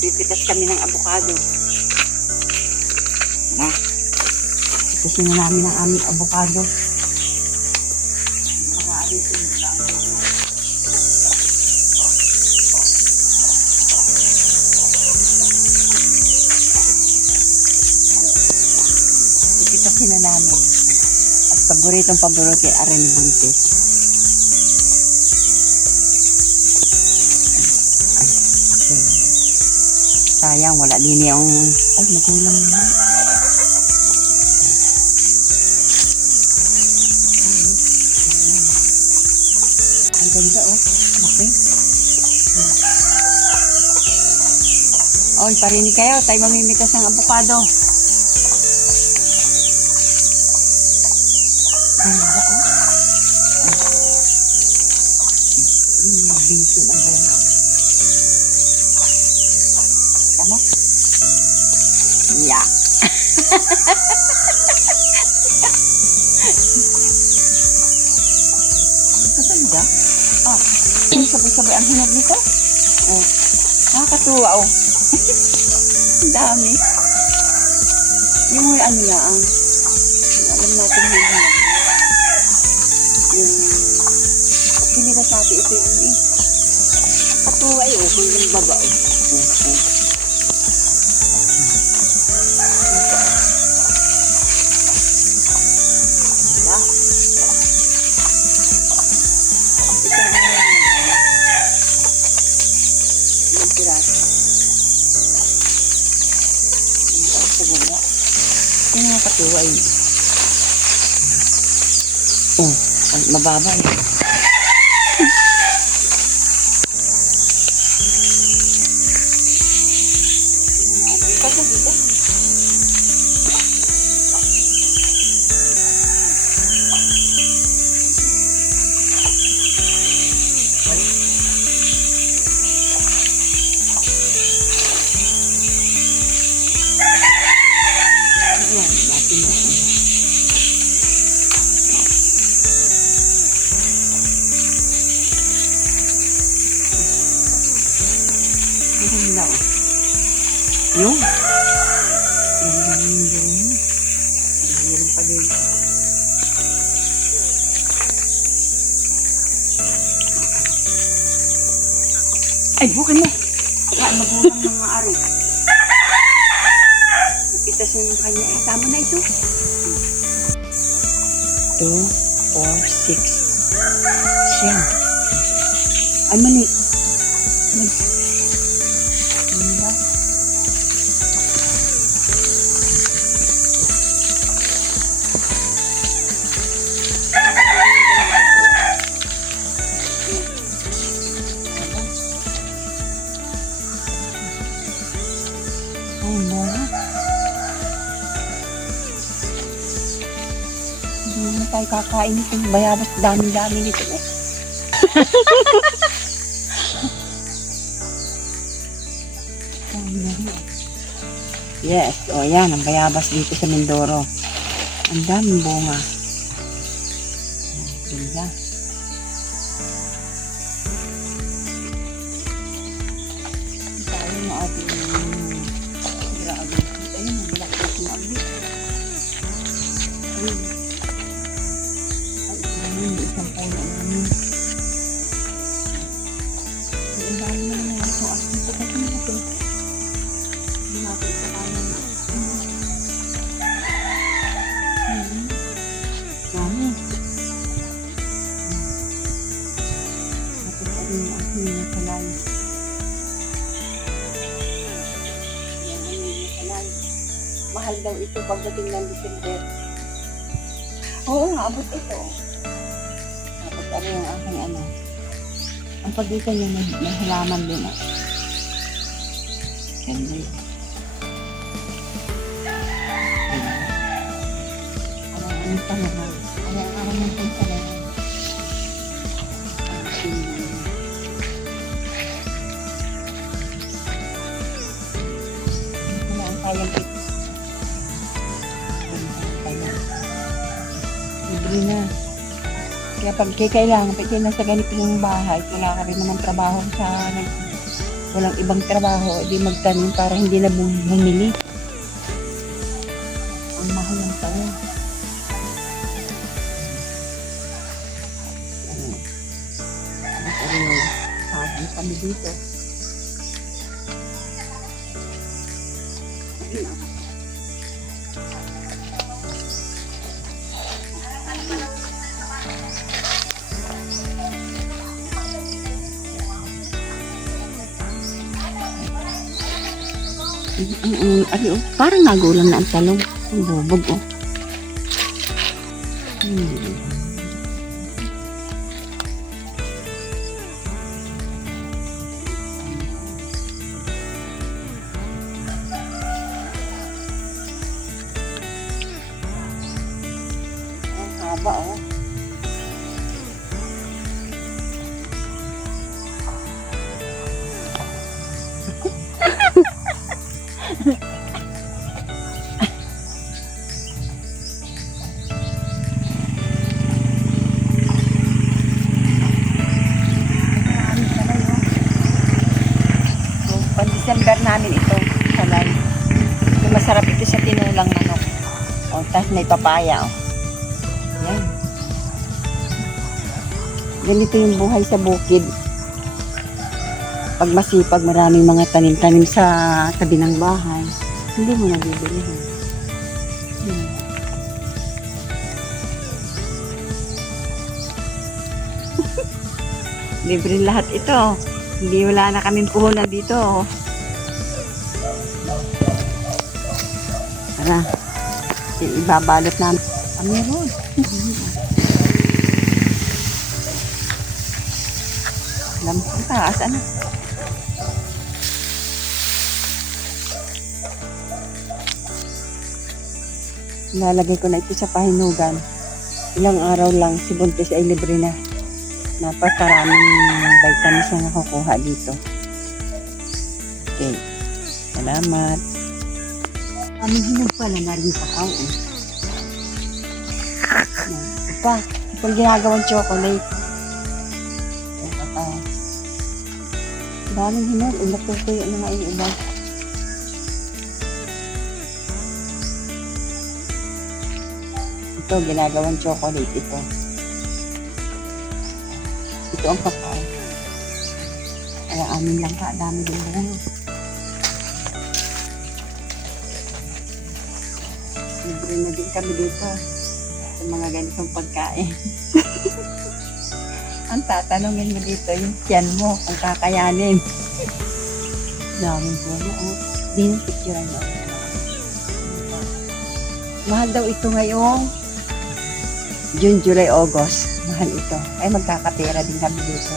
Pipitas kami ng abukado. Pitasin na namin ang aming abukado. Mga alisin mo lang. Pipitasin na namin. At paborito kay Arene Buntis. Sayang, wala din yung... Ay, magulang naman. Ang ganda, oh. Laki. Oy, parinig kayo. Tayo mamimitas ng abukado. Ganda, oh. Yung bisin ang ganda. Tama? Yeah. Ang kaganda. Sabay-sabay ang hinog nito. Oh. Nakakatuwa, oh. Ang dami. Yung ano na, alam natin yung hinog. Yung pinigas natin ito yung katuwa, oh. Hanggang baba, oh. Yung mga katuwa yun. Oh, mababa yun. Yung meron pa din. Ay, bukin mo. Ay, magulang ng mga ari. Ipitas na ng kanya. Tama na ito. 2, 4, 6. Siya. Ay, mali. Hindi na tayo kakain ito. Bayabas, dami-dami nito. Yes, o yan, ang bayabas dito sa Mindoro. Ang daming bunga. Ganda. Tayo na ating grabe. Ayun, ang balak ko sinabi. Ayun. Isang puno namin. Ang dami na naman ito. At ito kasi natin. Hindi natin ito kaya na. Dami. At ito rin ang aking nakalay. Yan ang nakalay. Mahal daw ito pagdating ng December. Oo nga, abot ito. Ano yung aking ano. Ang pagitan niya may halaman din. Ganda yun. Ano pa naman? Ano ang araman kong talaga? Ano ang kayang ito? Libre na. Kaya pag kailangan, pag nasa ganitong bahay, wala ka rin naman trabaho sa walang ibang trabaho, di magtanim para hindi na bumili. Ang mahal ng tanim. Sabi kami dito. Ay, parang nagulan na ang talong. Ang bubog, oh. Ang haba, oh. Pang-December namin ito, salay. Yung masarap ito sa tinulang manok. O, tapos may papaya, o. Yan. Ganito yung buhay sa bukid. Pag masipag, maraming mga tanim-tanim sa tabi ng bahay. Hindi mo nabibili. Libre lahat ito. Hindi wala na kaming puhunan dito. Tara. Ibabalot namin. Meron. Alam ko ang taas. Ano? Ilalagay ko na ito sa pahinugan. Ilang araw lang si Buntis ay libre na. Napakaraming vitamins na nakukuha dito. Okay. Salamat. Aming hinog pala na rin kakao. Ito pa. Itong ginagawang chocolate. Ito kakao. Daming hinog. Natutuyo na nga yung iba. Ito, ginagawang chocolate ito. Ito ang kakao. Kaya amin lang ka, dami din bunga. Libre na din kami dito sa mga ganitong pagkain. Ang tatanungin mo dito, yung tiyan mo, kung kakayanin. Daming bunga, oh. Di nang picturean mo. Mahal daw ito ngayong June, July, August. Mahal ito. Ay, magkakapera din kami dito.